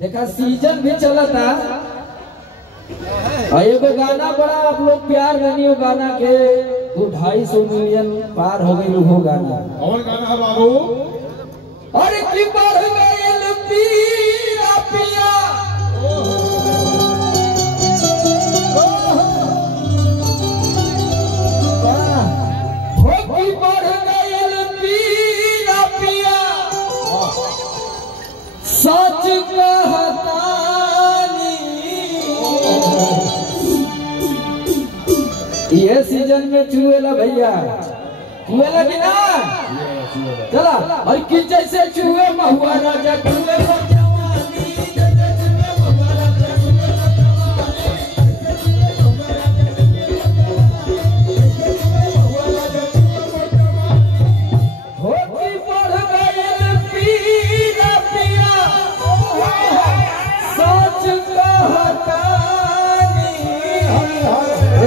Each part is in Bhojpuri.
देखा सीजन भी चला था और एगो गाना बड़ा आप लोग प्यार रही गाना के 250 मिलियन पार हो गई हो गाना। और गाना है बाबू अरे की बढ़ गई पीरा पिया हो की बढ़ गई पीरा पिया सच कहता ये सीजन में चुएला भैया चुएला कि ना चला और कि जैसे चुए महुआ राजा चुए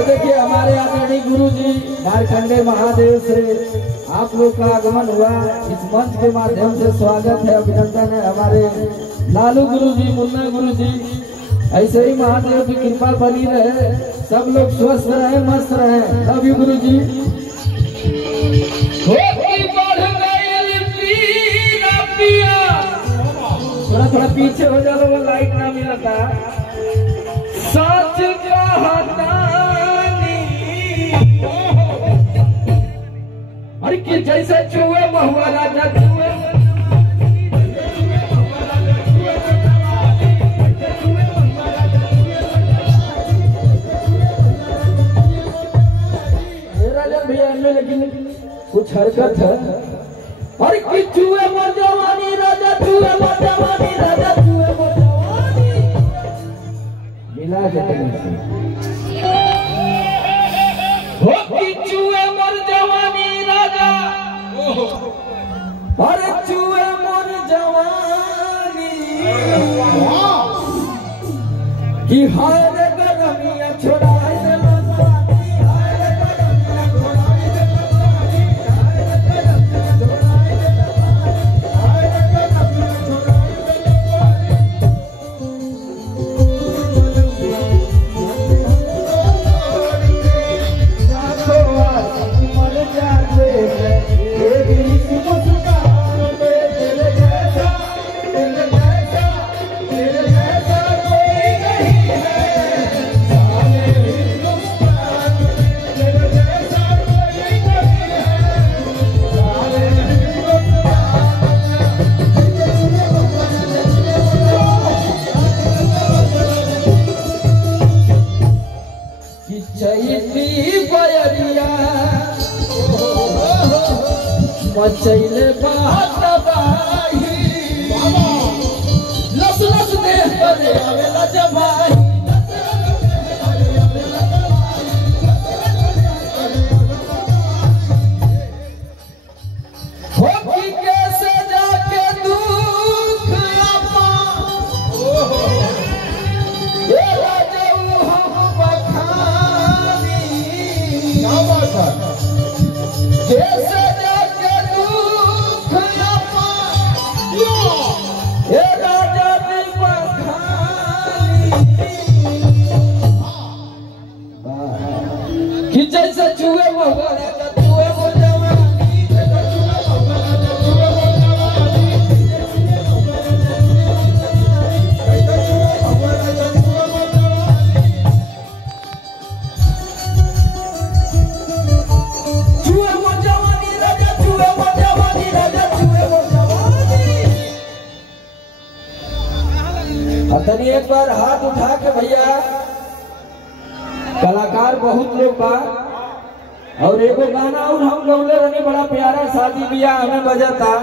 देखिए हमारे आदरणीय गुरु जी मारकंडे महादेव से आप लोग का आगमन हुआ। इस मंच के माध्यम से स्वागत है, अभिनंदन है। हमारे लालू गुरु जी, मुन्ना गुरु जी, ऐसे ही महादेव की कृपा बनी रहे, सब लोग स्वस्थ रहे, मस्त रहे। लव यू गुरु जी। थोड़ा थोड़ा पीछे हो जाओ, वो लाइट ना मिलता। सच कहता अरे कि जैसे चूहे महुआ राजा चूहे राजा भैया में लेकिन कुछ हरकत है। अरे कि चूहे मर जवानी राजा चूहे मर जवानी राजा चूहे मर जवानी मिला जाते हो कि चूहे मर जवानी अरे चूहे मोर जवानी कि हाय रे गरमिया छोड़ाए दे मनवानी, हाय रे गरमिया छोड़ाए दे मनवानी, हाय रे गरमिया छोड़ाए दे मनवानी, हाय रे गरमिया छोड़ाए दे मनवानी। मर जाते मचैले बात बाही लस लस देह पर आवेला जमाई हो कि कैसे जाके दुख अपा ये राजू हम बखानी क्या बात है कैसे कि जैसे चूहे महुआ राजा चूहे मोर जवानी चूहे मोर जवानी राजा चूहे मोर जवानी राजा चूहे मोर जवानी। तनी एक बार हाथ उठा के भैया, कलाकार बहुत लोग बा और एगो गाना और हम गौले रहनी, बड़ा प्यारा शादी ब्याह हमें बजा था।